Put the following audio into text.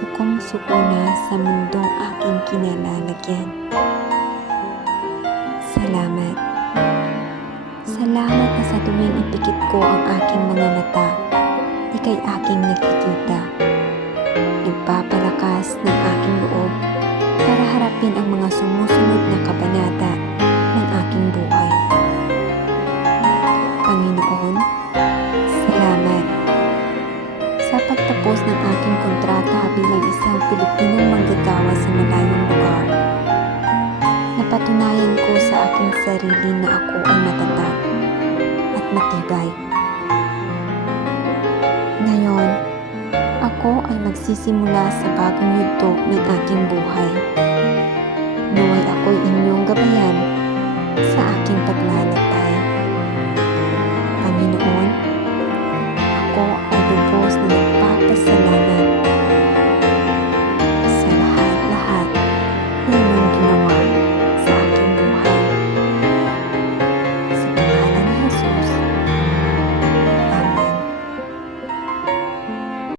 sukong-suko na sa mundong aking kinalalagyan. Salamat. Salamat na sa tuwing ipikit ko ang aking mga mata, ika'y aking nakikita. Nagpapalakas ng aking loob para harapin ang mga sumusunod na kabanata ng aking buhay. Panginoon, salamat sa pagtapos ng aking kontrata bilang isang Pilipinong manggagawa sa malayong lugar. Napatunayan ko sa aking sarili na ako ay matatag at matibay. Ngayon, ako ay magsisimula sa bagong yugto ng aking buhay. Naway ako'y inyong gabayan